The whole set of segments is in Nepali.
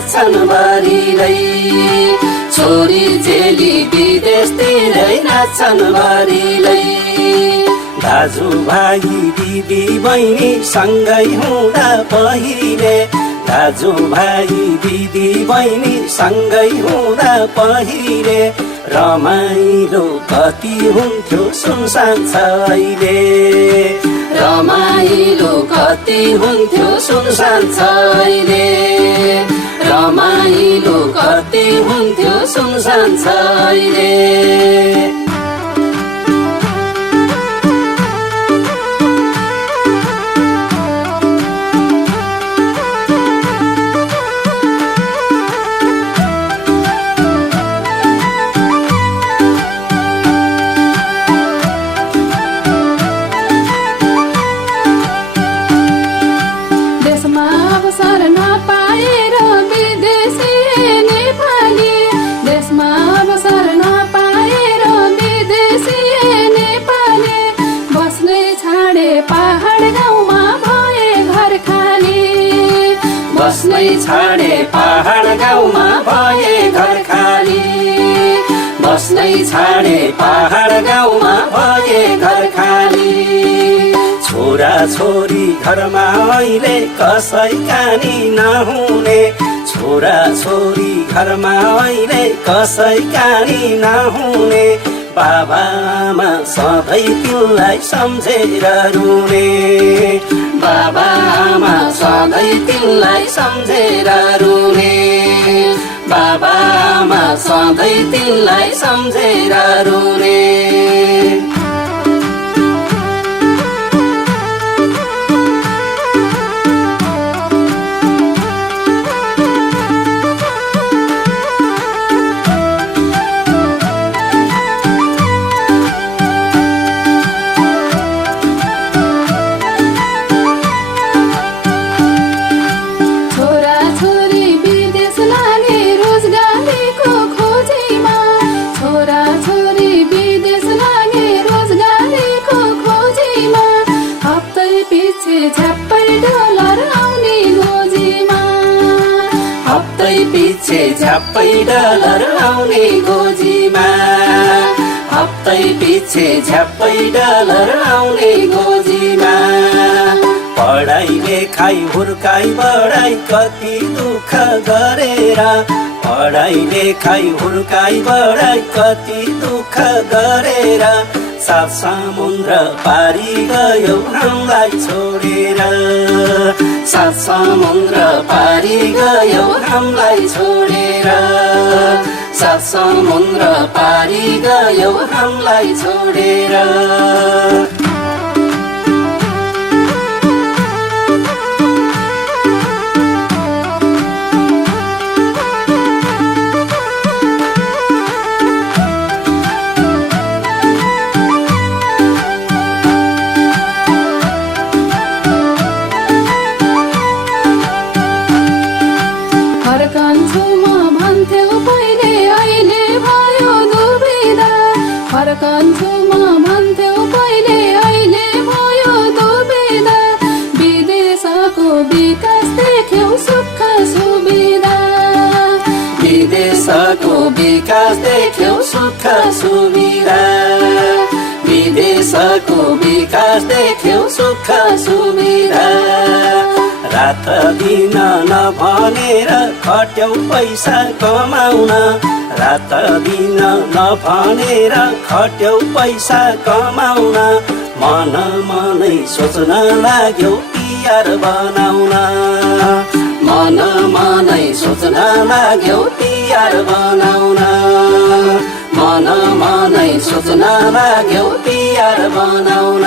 नाच्छन् भरिलै छोरी चेली विदेशतिरै नाच्छन् भरिलै दाजु भाइ दिदी बहिनी सँगै हुँदा पहिले दाजु भाइ दिदी बहिनी सँगै हुँदा पहिले रमाइलो कति हुन्थ्यो सुनसान छ अहिले रमाइलो कति हुन्थ्यो सुनसान छ अहिले रमाइलो कति हुन्थ्यो सुनसान छ अहिले बस्नै छाडे पहाड गाउँमा भए घर खाली बस्नै छाडे पहाड गाउँमा भए घर खाली छोरा छोरी घरमा अहिले कसैका नि नहुने छोरा छोरी घरमा अहिले कसैका नि नहुने बाबा आमा सधैँ तिमीलाई सम्झेर रुने बाबा आमा सधैँ तिमीलाई सम्झेर रुने बाबा आमा सधैँ तिमीलाई सम्झेर रुने झ्याप्पै डलर आउने गोजीमा हप्तै पछि झ्याप्पै डलर आउने गोजीमा पढाइ लेखाइ हुर्काइ बढाइ कति दुःख गरेर पढाइ लेखाइ हुर्काइ बढाइ कति दुःख गरेर सात समुद्र पारी गयो हामीलाई छोडेर सात समुद्र पारी गयो हामीलाई छोडेर सात समुद्र पारी गयो हामीलाई छोडेर विदेशको विकास देख्यौ सुख सुविधा विदेशको विकास देख्यौ सुख सुविधा रात दिन नभनेर खट्यौ पैसा कमाउन रात दिन नभनेर खट्यौ पैसा कमाउन मन मनै सोच्न लाग्यौ पियार बनाउन मन मनै सोच्न लाग्यौ पियार बनाउन मन मनै सोच्न लाग्यौ पियार बनाउन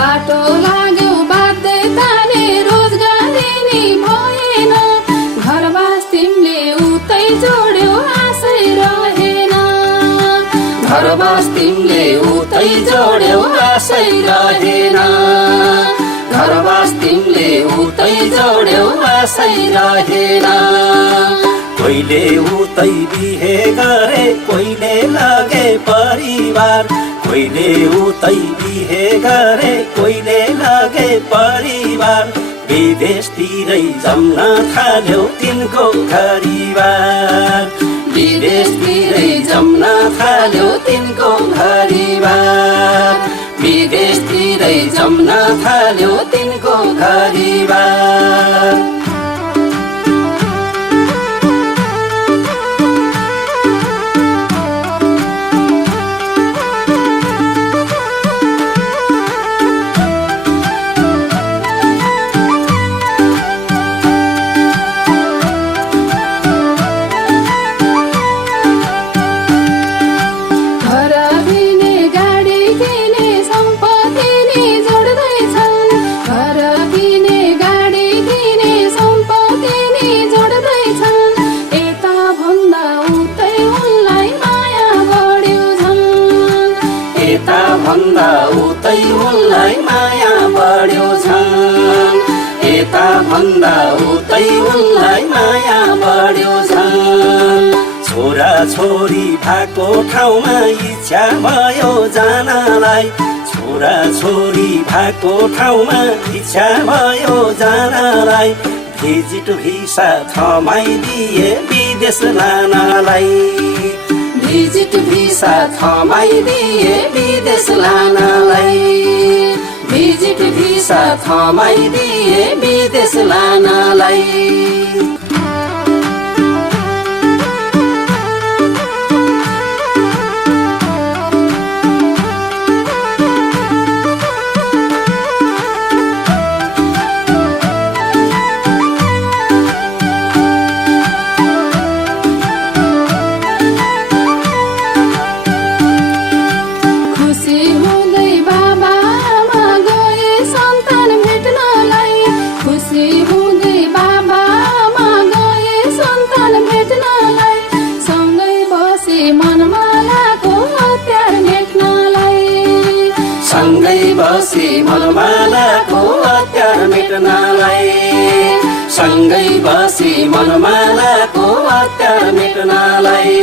बाटो लाग्यो बाध्य ताने घरबास तिमीले उतै जोड्यौ आशै रहेन घरबास तिमीले उतै जोड्यौ आशै रहेन कोहीले उतै बिहे गरे कोहीले लगे परिवार कोहीले उतै बिहे गरे कोहीले लगे परिवार विदेशतिरै जम्न थाल्यो तिनको घरिबार विदेशतिरै जम्न थाल्यो तिनको घरिबार विदेशतिरै जम्न थाल्यो तिनको घरिबार भन्दा उतै उनलाई माया बढ्यो छन् यता भन्दा उतै उनलाई माया बढ्यो छन् छोरा छोरी भएको ठाउँमा इच्छा भयो जानलाई छोरा छोरी भएको ठाउँमा इच्छा भयो जानलाई भिजिट भिसा थमाइदिए विदेश लानलाई भिजिट भिसा थमाइदिए विदेश लानलाई भिजिट भिसा थमाइदिए विदेश लानलाई सँगै बसी मनमालाको अत्यार मेट्नलाई सँगै बसी मनमालाको अत्यार मेट्नलाई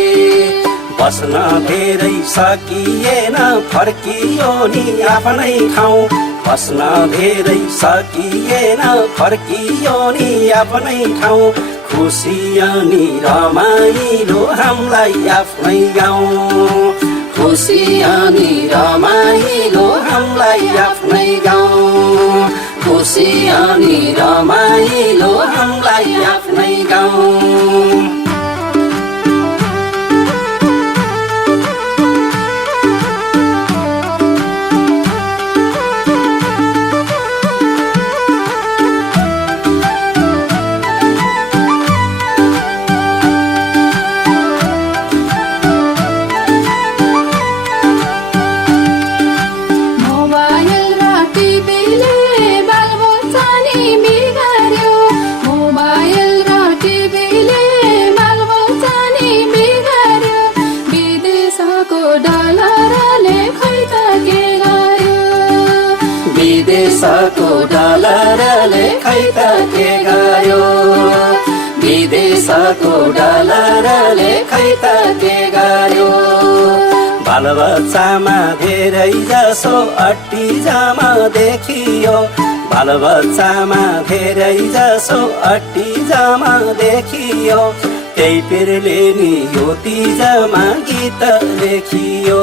बस्न धेरै सकिएन फर्कियो नि आफ्नै ठाउँ बस्न धेरै सकिएन फर्कियो नि आफ्नै ठाउँ खुसी अनि रमाइलो हामीलाई आफ्नै गाउँ खुसी अनि रमाइलो हामीलाई आफ्नै गाउँ खुसी अनि रमाइलो हामीलाई आफ्नै गाउँ विदेशको डलरले खै त के गर्यो विदेशको डलरले खै त के गर्यो बालबच्चामा धेरै जसो अट्टिजामा देखियो बालबच्चामा धेरै जसो अट्टिजामा देखियो त्यही पिरले नि यो तिजमा गीत लेखियो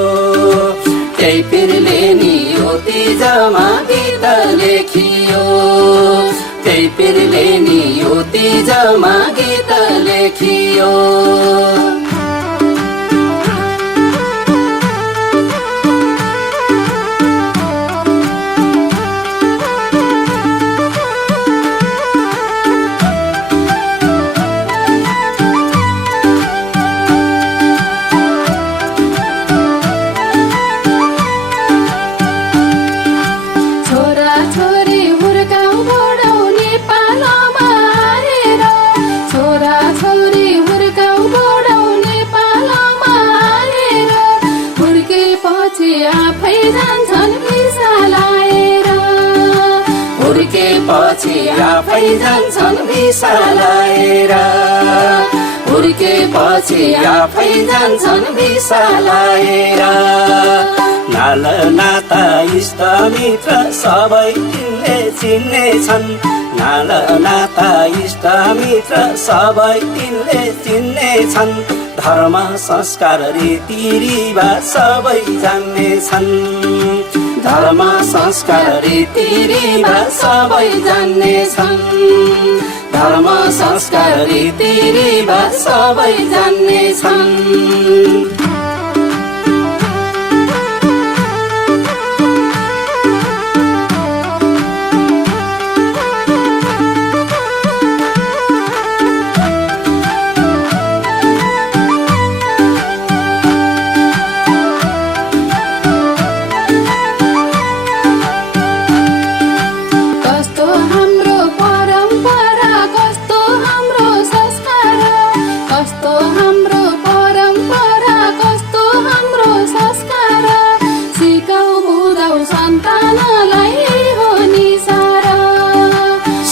त्यही पिरले नि यो तिजमा गीत लेखियो त्यही पिरले नि यो तिजमा गीत लेखियो छोरा छोरी हुर्काउ बढाउ आफै जान्छन् भिसा लाएर हुर्केपछि आफै जान्छन् भिसा लाएर नाल नाता इष्ट मित्र सबै तिनले चिन्नेछन् नाल नाता इष्ट मित्र सबै तिनले चिन्नेछन् धर्म संस्कार रीतिरिवाज सबै जान्नेछन् धर्म संस्कार रीतिरिवाज सबै जान्नेछन् धर्म संस्कार रीतिरिवाज सबै जान्नेछन्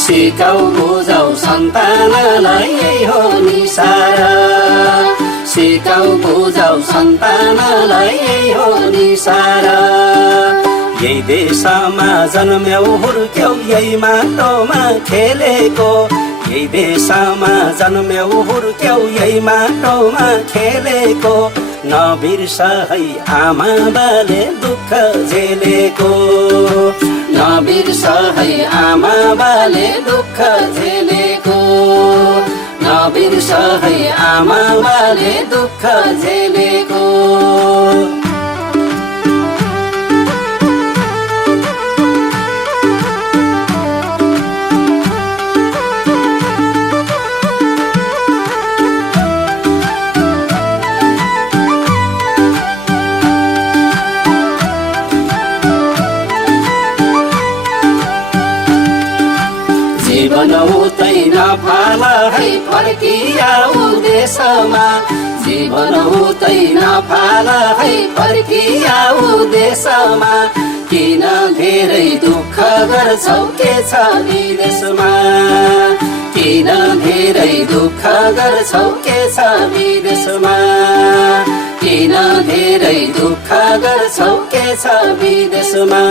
सिकाउ बुझाउ सन्तानलाई यही हो निसारा सिकाउ बुझाउ सन्तानलाई यही हो निसारा यही देशमा जन्म्यौ हुर्क्यौ यही माटोमा खेलेको यही देशमा जन्म्यौ हुर्क्यौ यही माटोमा खेलेको नबिर्स है आमा बाले दुःख झेलेको नबिर्स है आमा बाले दुःख झेलेको नबिर्स है आमा बाले दुःख झेलेको जीवन उतै नफाला है फर्कियाउ देशमा जीवन उतै नफाला है फर्कियाउ देशमा किन धेरै दुःख गर्छौ के छ विदेशमा किन धेरै दुःख गर्छौ के छ विदेशमा किन धेरै दुःख गर्छौ के छ विदेशमा